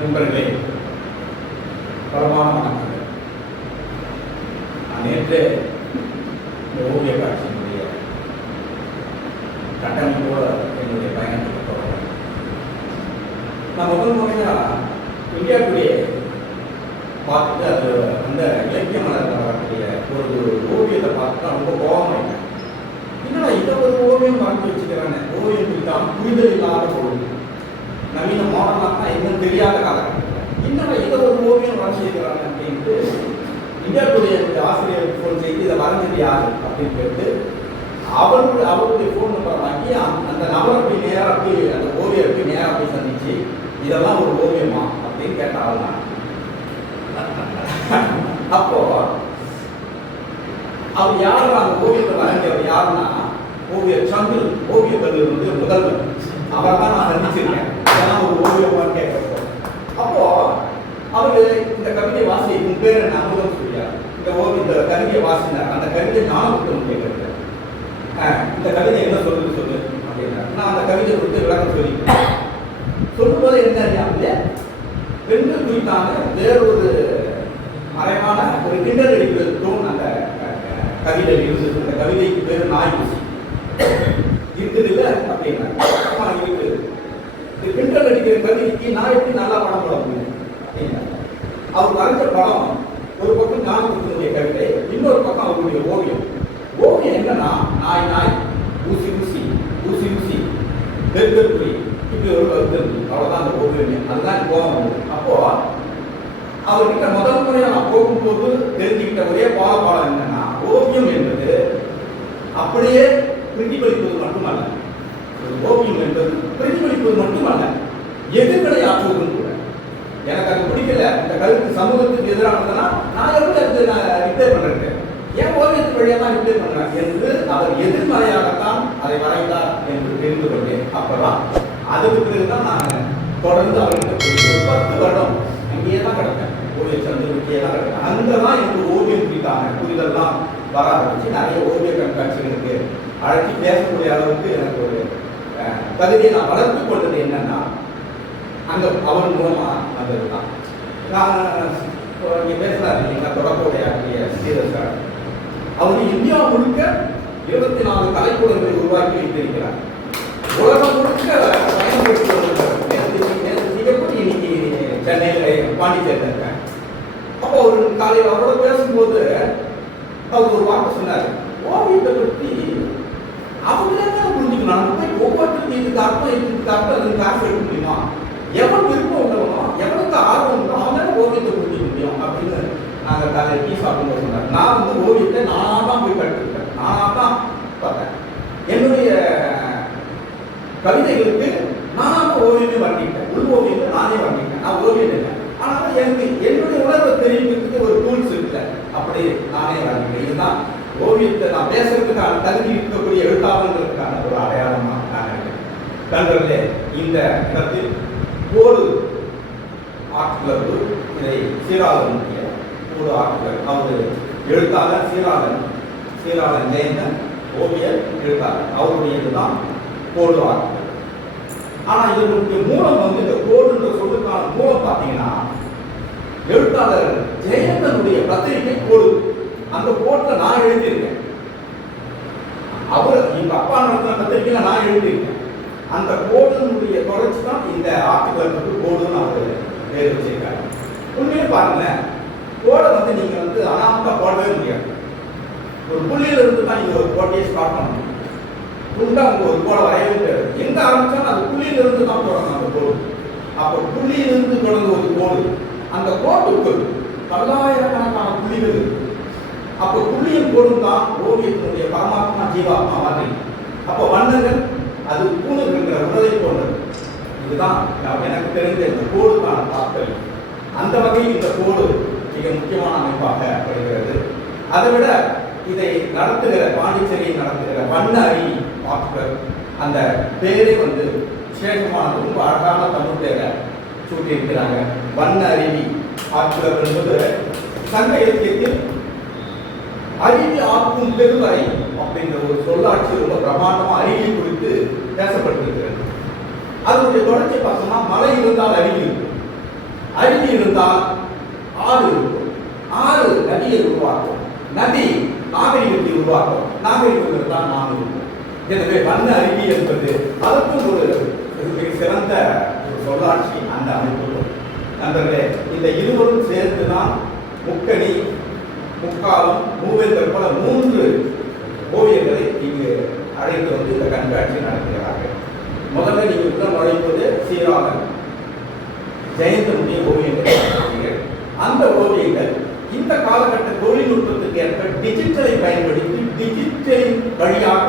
நண்பர்களே, பரமான வணக்கங்கள். நேற்று இந்த ஓவிய காட்சியினுடைய கட்டமைப்போடு என்னுடைய பயணத்துக்கு போகிறேன். நான் முதல் முறையாக இந்தியா டுடே பார்த்துட்டு அது அந்த இலக்கிய மலரில் வரக்கூடிய ஒரு ஓவியத்தை பார்த்துட்டு ரொம்ப கோபமாயிட்டேன். என்னடா இதை ஒரு ஓவியம் வரைஞ்சி வச்சுக்கிறானே, ஓவியம் குறித்தான் புரிதல் இல்லாத பொருள், நவீன மாடலாக இன்னும் தெரியாத காலம், என்னடா இதை ஒரு ஓவியம் வரைஞ்சிருக்கிறாங்க அப்படின்ட்டு இந்தியா டுடே ஆசிரியருக்கு ஃபோன் செய்து இதை வரைஞ்சது யாரு அப்படின்னு கேட்டு அவருடைய ஃபோன் நம்பரை வாங்கி அந்த நபரை போய் நேராக போய் அந்த ஓவியருக்கு நேராக போய் சந்திச்சு இதெல்லாம் ஒரு ஓவியமா அப்படின்னு கேட்டாங்க. அப்போ அவர் யாரு அந்த ஓவியத்தை வரைஞ்சவர் யாருன்னா ஓவியர் சந்து ஓவிய கல்லூரி முதல்வர். அவர் தான் நான் சந்திச்சிருக்கேன். இதெல்லாம் ஒரு ஓவியமான்னு கேட்கப்போ அப்போ அவரு இந்த கவிதை வாசி உன் பேர் என்ன அமுதம் சொல்லியார். இந்த கவிதையை வாசினார். அந்த கவிதை ஞானபுத்தம் கேட்கறது. இந்த கவிதை என்ன சொல்லுது சொல்லு அப்படின்னா நான் அந்த கவிதை கொடுத்து விளக்கம் சொல்லிக்கிறேன். சொல்லும்போது என்ன பெண்கள் குறித்தான வேறொரு மறைவான ஒரு கிண்டல் அடிக்கிறது தோன் அந்த கவிதை இருந்தது. அந்த கவிதைக்கு பேரு நாய் ஊசி இருக்குது இல்லை அப்படின்னா இருக்குது. இந்த கிண்டல் அடிக்கிற கவிதைக்கு நான் எப்படி நல்லா படம் போட முடியும் அப்படின்னா அவர் வரைஞ்ச படம் ஒரு பக்கம் ஞானபுத்தனுடைய கவிதை, இன்னொரு பக்கம் அவருடைய ஓவியம். ஓவியம் என்னன்னா நாய் நாய் ஊசி ஊசி ஊசி ஊசி பெருப்பெருப்பி இப்படி ஒரு அவ்வளோதான் அந்த ஓவியம். அதுதான் கோபம் வந்து. அப்போ அவர்கிட்ட முதல் முறையாக நான் போகும்போது தெரிஞ்சுக்கிட்ட ஒரே பாடம் என்னன்னா ஓவியம் என்பது அப்படியே பிரதிபலிப்பது மட்டுமல்ல. ஓவியம் என்பது பிரதிபலிப்பது மட்டுமல்ல, எதிர்களை ஆற்றுவதும் கூட. எனக்கு அது பிடிக்கல, இந்த கருத்து சமூகத்துக்கு எதிரானதுன்னா நான் எப்படி அதுக்கு நான் ரிப்ளை பண்றேன், ஏன் ஓவியத்து வழியாக தான் ரிப்ளை பண்றேன் என்று அவர் எதிர்மறையாகத்தான் அதை வரைந்தார் என்று தெரிந்து கொண்டேன். அப்பதான் அதுக்கு பிறகுதான் நான் தொடர்ந்து அவர்கிட்ட வருடம் அங்கேயே தான் கிடப்பேன். ஓவிய சந்திரமுக்கியே தான் கிடப்பேன். அங்கே தான் எனக்கு ஓவியம் குறித்தான புரிதல்லாம் வர ஆரம்பிச்சு நிறைய ஓவிய கண்காட்சிகளுக்கு அழைச்சி பேசக்கூடிய அளவுக்கு எனக்கு ஒரு தகுதியை நான் வளர்த்து கொண்டது என்னன்னா அங்கே அவன் மூலமாக வந்தது தான். நான் இங்கே பேசுகிறாரு இல்லைங்களா, தொடர்புடைய ஸ்ரீதர் சார். அவர் இந்தியா முழுக்க 24 கலைக்கூடங்களை உருவாக்கி வைத்திருக்கிறார். உலகம் முழுக்க பயன்படுத்தி சிங்கப்பூர், இன்னைக்கு சென்னையில் பாண்டிச்சேரியில் இருக்கேன். அப்போ அவர் காலையில் அவரோட பேசும்போது அவர் ஒரு வார்த்தை சொன்னார், ஓவியத்தை பற்றி அவங்களே தான் புரிஞ்சுக்கணும். நம்ம போய் ஒவ்வொருத்தருக்கு இதுக்கு அர்த்தம் அதுக்கு காசு எடுக்க முடியுமா? எவன் விருப்பம் உள்ளவனோ எவனுக்கு ஆர்வம் உண்டோ அவனால ஓவியத்தை புரிஞ்சுக்க முடியும் அப்படின்னு நாங்கள் காலையில் டீ சாப்பிடும்போது சொன்னார். நான் வந்து ஓவியத்தை நானாக தான் போய் கற்றுக்கிட்டேன், நானாக தான் பார்த்தேன். என்னுடைய கவிதைகளுக்கு நானாக ஓவியமே வர்ணிக்கிட்டேன், உள் ஓவியத்தை நானே வர்ணிக்கிட்டேன். நான் ஓவியம் இல்லை, ஆனால் எனக்கு என்னுடைய உணர்வை தெரிவிக்கிறதுக்கு ஒரு டூல்ஸ் இருக்குல்ல, அப்படி நானே வர்ணிக்கிறேன். இதுதான் ஓவியத்தை நான் பேசுறதுக்கான தகுதி இருக்கக்கூடிய எழுத்தாளர்களுக்கான ஒரு அடையாளமாக நான் நினைக்கிறேன். நண்பர்களே, இந்த இடத்தில் ஒரு ஆர்ட் கிளப், இதை சீராளன் ஒரு ஆர்ட் கிளப், அவர் எழுத்தாளர் சீராளன் ஜெயந்தன், ஓவியர் எழுத்தாளர், அவருடையது தான் கோடு ஆர்ட். ஆனால் இதனுடைய மூலம் வந்து இந்த கோடுன்ற சொல்லுக்கான மூலம் பார்த்தீங்கன்னா எழுத்தாளர் ஜெயந்தனுடைய பத்திரிகை கோடு. அந்த கோட்டில் நான் எழுதியிருக்கேன். அவர் எங்க அப்பா நடத்தின பத்திரிகையில நான் எழுதியிருக்கேன். அந்த கோடுனுடைய தொடர்ச்சி தான் இந்த ஆர்டிகிளுக்கு கோடுன்னு அவர் பேர் வச்சிருக்காரு. உண்மையே பாருங்களேன், கோடை வந்து நீங்க வந்து அனாமத்தா போடவே முடியாது. ஒரு புள்ளியில இருந்து தான் நீங்க ஒரு கோட்டையை ஸ்டார்ட் பண்ண முடியும். துண்டா உங்க ஒரு கோடை வரையவே முடியாது. எங்க ஆரம்பிச்சாலும் அந்த புள்ளியில இருந்து தான் தொடங்கணும் அந்த கோடு. அப்போ புள்ளியிலிருந்து தொடங்க ஒரு கோடு, அந்த கோட்டுக்கு பல்லாயிரக்கணக்கான புள்ளிகள் இருக்கு. அப்போ புள்ளியின் கோடும் தான் ஓவியத்தினுடைய பரமாத்மா ஜீவாத்மா மாதிரி. அப்போ வண்ணங்கள் அது பூணுகின்ற உணவை போன்றது. இதுதான் எனக்கு தெரிந்த இந்த கோடுக்கான தாக்கல். அந்த வகையில் இந்த கோடு மிக முக்கியமான அமைப்பாக வருகிறது. அதை விட இதை நடத்துகிற பாண்டிச்சேரியை நடத்துகிற வண்ண அறிவி ஆக்டர், அந்த பேரே வந்து விசேஷமானது, ரொம்ப அழகான தமிழ் பேரை சூட்டியிருக்கிறாங்க. வண்ண அறிவி ஆக்டர் என்பது சங்க இலக்கியத்தில் அறிவி ஆக்கும் பெருவரை அப்படின்ற ஒரு சொல்லாட்சி ரொம்ப பிரமாண்டமா அறிவியை குறித்து பேசப்பட்டிருக்கிறது. அதனுடைய தொடர்ச்சி பார்த்தோம்னா மலை இருந்தால் அருவி இருக்கும், அருவி இருந்தால் ஆறு இருக்கும், ஆறு நதியை உருவாக்கும், நதி நாகரிகத்தை உருவாக்கும், நாகரிகம் இருந்தால் நாம் இருக்கும். எனவே வண்ண அருவி என்பது அதற்கும் ஒரு மிக சிறந்த ஒரு சொல்லாட்சி அந்த அமைப்பு. நண்பர்களே, இந்த இருவரும் சேர்ந்துதான் முக்கணி, முக்காலம், மூவேந்தர் போல 3 ஓவியர்களை இங்கு அழைத்து வந்து இந்த கண்காட்சி நடத்துகிறார்கள். முதல்ல நீங்க உள்ள நுழைப்பது சீராளன் ஜெயந்தனுடைய ஓவியங்கள். அந்த ஓவியங்கள் இந்த காலகட்ட தொழில்நுட்பத்துக்கு ஏற்ப டிஜிட்டலை பயன்படுத்தி டிஜிட்டலின் வழியாக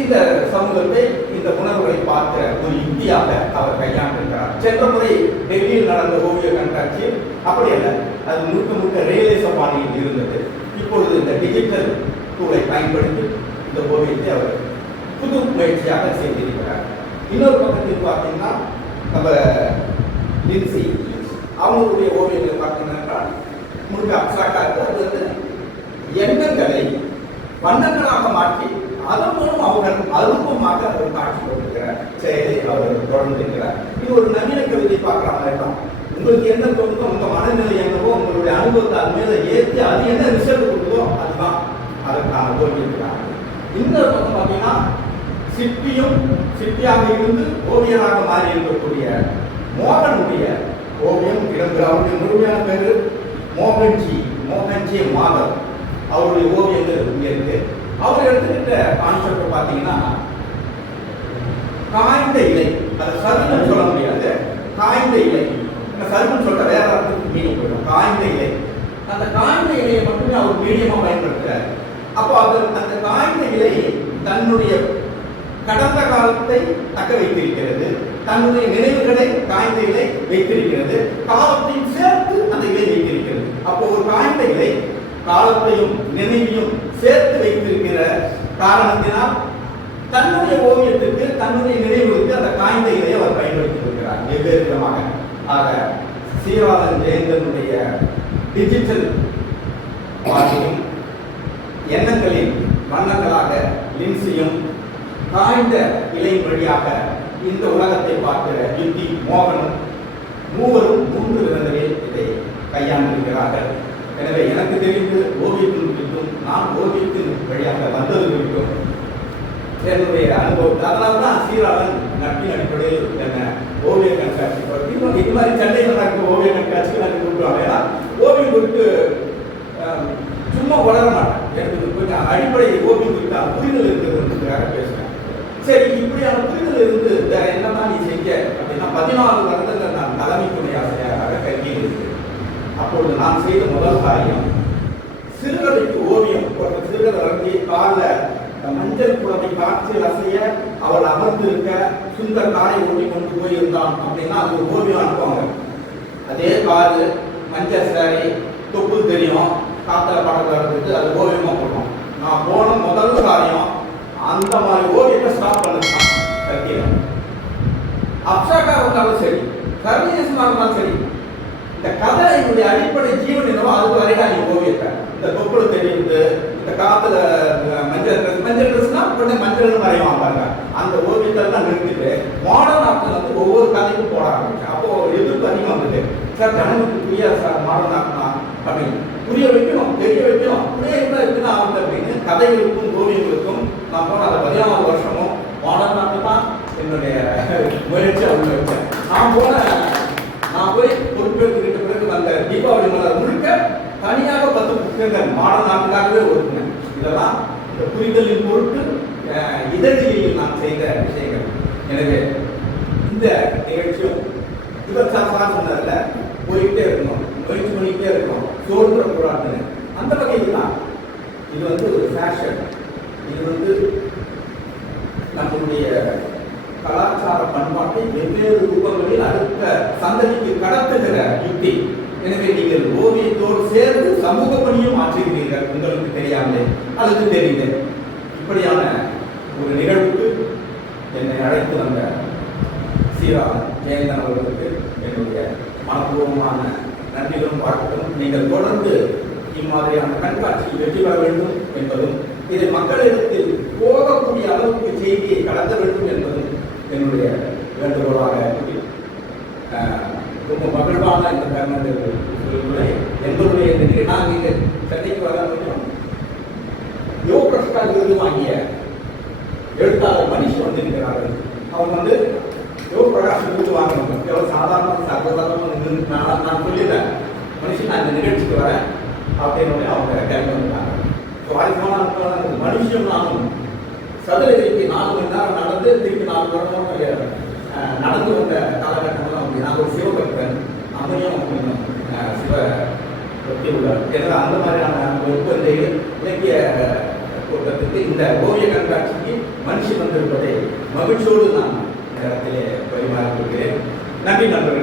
இந்த சமூகத்தை, இந்த உணர்வுகளை பார்க்கிற ஒரு யுக்தியாக அவர் கையாண்டிருக்கிறார். சென்ற முறை டெல்லியில் நடந்த ஓவிய கண்காட்சி அப்படி அல்ல, அது முழுக்க ரியலிச பாணியில் இருந்தது. இப்பொழுது இந்த டிஜிட்டல் டூலை பயன்படுத்தி இந்த ஓவியத்தை அவர் புது முயற்சியாக செய்திருக்கிறார். இன்னொரு பக்கத்தில் பார்த்தீங்கன்னா நம்ம லின்சி அவங்களுடைய ஓவியங்களை பார்த்தீங்கன்னா முழுக்க அப்சாக்டா இருக்கு. அது வந்து எண்ணங்களை வண்ணங்களாக மாற்றி அதன் மூலம் அவர்கள் அருப்பமாக அவர் காட்சி கொடுக்கிறார் செயலை அவர் தொடர்ந்திருக்கிறார். இது ஒரு நவீன கவிதை பார்க்குற மாதிரி தான். உங்களுக்கு என்ன தோணுதோ, உங்க மனநிலை என்னவோ, உங்களுடைய அனுபவத்தை அது மேல ஏற்றி அது என்ன ரிசல்ட் கொடுத்தோ அதுதான் அதற்கான ஓவியிருக்கிறாங்க. இன்னொரு பக்கம் பார்த்தீங்கன்னா சிற்பியாக இருந்து ஓவியராக மாறி இருக்கக்கூடிய மோகனுடைய ஓவியம் இடம்பெற. அவருடைய முழுமையான பேரு மோகன்ஜி மாதவ். அவருடைய ஓவியங்கள் இங்கே இருக்கு. அவர் எடுத்துக்கிட்ட கான்செப்ட் பார்த்தீங்கன்னா காய்ந்த இலை, அதை சருன்னு சொல்ல முடியாது, காய்ந்த இலை. சருன்னு சொல்ற வேற அர்த்தத்துக்கு மீனிங் போயிடும். காய்ந்த இலை, அந்த காய்ந்த இலையை மட்டுமே அவர் மீடியமா பயன்படுத்துறாரு. அப்போ அந்த காய்ந்த இலை தன்னுடைய கடந்த காலத்தை தக்க வைத்திருக்கிறது, தன்னுடைய நினைவுகளை காய்ந்த இலை வைத்திருக்கிறது, காலத்தையும் சேர்த்து அந்த இலை வைத்திருக்கிறது. அப்போ ஒரு காய்ந்த இலை காலத்தையும் நினைவையும் சேர்த்து வைத்திருக்கிற காரணத்தினால் தன்னுடைய ஓவியத்துக்கு, தன்னுடைய நினைவுகளுக்கு அந்த காய்ந்த இலையை அவர் பயன்படுத்தி இருக்கிறார் வெவ்வேறு விதமாக. ஆக டிஜிட்டல் மாதிரியும் எண்ணங்களின் வண்ணங்களாக லின்சியும் காய்ந்த இலை வழியாக இந்த உலகத்தை பார்க்கிற யுத்தி மோகனும் மூவரும் 3 விதங்களில் இதை கையாண்டிருக்கிறார்கள். எனவே எனக்கு தெரிந்து ஓவியத்தின் குறித்தும் நான் ஓவியத்தின் வழியாக வந்தது குறித்தும் என்னுடைய அனுபவம். அதனால தான் சீராளன் நட்பின் அடிப்படையில் என்ன ஓவிய கண்காட்சி இது மாதிரி சென்னையில் நடக்கும் ஓவிய கண்காட்சிக்கு நான் கூப்பிடுவாங்க. ஏன்னா ஓவியம் குறித்து சும்மா வளர மாட்டேன். எனக்கு கொஞ்சம் அடிப்படை ஓவியம் குறித்து புரிதல் இருக்கிறதுக்காக பேசுகிறேன். சரி, இப்படியான புரிதல் இருந்து வேற என்னதான் நீ செஞ்ச அப்படின்னா 14 வருடங்கள் நான் தலைமை துணை ஆசிரியராக கல்வியில் இருக்கிறேன். அப்பொழுது நான் செய்த முதல் காரியம் சிறுகதைக்கு ஓவியம். ஒரு சிறுகதை வரைஞ்சி காலில் மஞ்சள் புடவை காற்றில் அசைய அவள் அமர்ந்திருக்க சுந்தர் காரை ஓட்டி கொண்டு போயிருந்தான் அப்படின்னா அது ஒரு ஓவியம் அனுப்புவாங்க. அதே காரு மஞ்சள் சாரி தொப்பு தெரியும் காத்துல படத்துல இருந்துட்டு அது ஓவியமா போடுவோம். நான் போன முதல் காரியம் அந்த மாதிரி ஓவியத்தை ஸ்டாப் பண்ணிருக்கான். கட்டியம் அப்சாக்கா இருந்தாலும் சரி, சர்வீசமா இருந்தாலும் சரி, இந்த கதை என்னுடைய அடிப்படை ஜீவன் என்னவோ அது வரைதான் நீ ஓவியத்தை இந்த தொப்புல தெரியுது, இந்த காத்துல மஞ்சள் ட்ரெஸ்னா உடனே மஞ்சள் வரைவான் பாருங்க. அந்த ஓவியத்தெல்லாம் நிறுத்திட்டு மாடர்ன் ஆர்ட்ல வந்து ஒவ்வொரு கதைக்கும் போட ஆரம்பிச்சேன். அப்போ எதிர்ப்பு அதிகம் வந்துட்டு சார் ஜனங்களுக்கு புரியாது சார் மாடர்ன் ஆர்ட்னா அப்படின்னு புரிய வைக்கணும், தெரிய வைக்கணும். அப்படியே இருந்தா இருக்குன்னா ஆகுது அப்படின்னு கதைகளுக்கும் ஓவியங்களுக்கும் நான் போன அந்த 14 வருஷமும் மாடர்ன் ஆர்ட் தான் என்னுடைய முயற்சியை உள்ள வச்சேன். நான் போய் பொறுப்பேற்றுக்கிட்ட பிறகு அந்த தீபாவளி மலர் முழுக்க தனியாக 10 புத்தகங்கள் மாடர்ன் ஆர்ட்டுக்காகவே ஒதுக்கினேன். இதெல்லாம் இந்த புரிதலின் பொருட்டு இதழியில் நான் செய்த விஷயங்கள். எனவே இந்த நிகழ்ச்சியும் இவர் சார் சொன்னதில்ல போயிட்டே இருக்கணும், முயற்சி பண்ணிக்கிட்டே இருக்கணும், சோர்ந்துட கூடாதுன்னு. அந்த வகையில் தான் இது வந்து ஒரு ஃபேஷன். இது வந்து நம்முடைய கலாச்சார பண்பாட்டை வெவ்வேறு ரூபங்களில் அடுத்த சந்ததிக்கு கடத்துகிற யுக்தி. எனவே நீங்கள் ஓவியத்தோடு சேர்ந்து சமூக பணியும் ஆற்றுகிறீர்கள் உங்களுக்கு தெரியாமலே அல்லது தெரியுது. இப்படியான ஒரு நிகழ்வுக்கு என்னை அழைத்து வந்த சீராளன் ஜெயந்தன் அவர்களுக்கு என்னுடைய மனப்பூர்வமான நன்றிகளும் வாழ்த்துக்களும். நீங்கள் தொடர்ந்து இம்மாதிரியான கண்காட்சியில் வெற்றி பெற வேண்டும் என்பதும் இதை மக்களிடத்தில் போகக்கூடிய அளவுக்கு செய்தியை கடத்த வேண்டும் என்பதும் என்னுடைய வேண்டுகோளாக ரொம்ப மகிழ்வான இந்த தருணத்தை எங்களுடைய நான் நீங்கள் சென்னைக்கு வர முடியும். யோகா விருது வாங்கிய எழுத்தாளர் மனிஷ் வந்திருக்கிறார்கள். அவங்க வந்து யோகபிரகாஷ் விருது வாங்கணும். எவ்வளவு சாதாரண சர்வசாதாரணமாக நான் சொல்லிடுறேன். மனுஷன் நான் இந்த நிகழ்ச்சிக்கு வரேன் அப்படின்னு அவங்க கிளம்பி வந்தாங்க. வாய்ப்பான மனுஷன் நானும் சதுரகிரிக்கு 4 மணி நேரம் நடந்து திருப்பி 4 வருடம் நடந்து வந்த காலகட்டம்லாம் அப்படி. நான் ஒரு சிவபக்தன், அம்மையும் கொஞ்சம் சிவ பக்தி உள்ளார். எனவே அந்த மாதிரியான ஒரு இலக்கிய கூட்டத்துக்கு இந்த ஓவிய கண்காட்சிக்கு மனுஷன் வந்திருப்பதை மகிழ்ச்சியோடு நான் இடத்திலே பரிமாறிக்கொள்கிறேன். நன்றி நண்பர்கள்.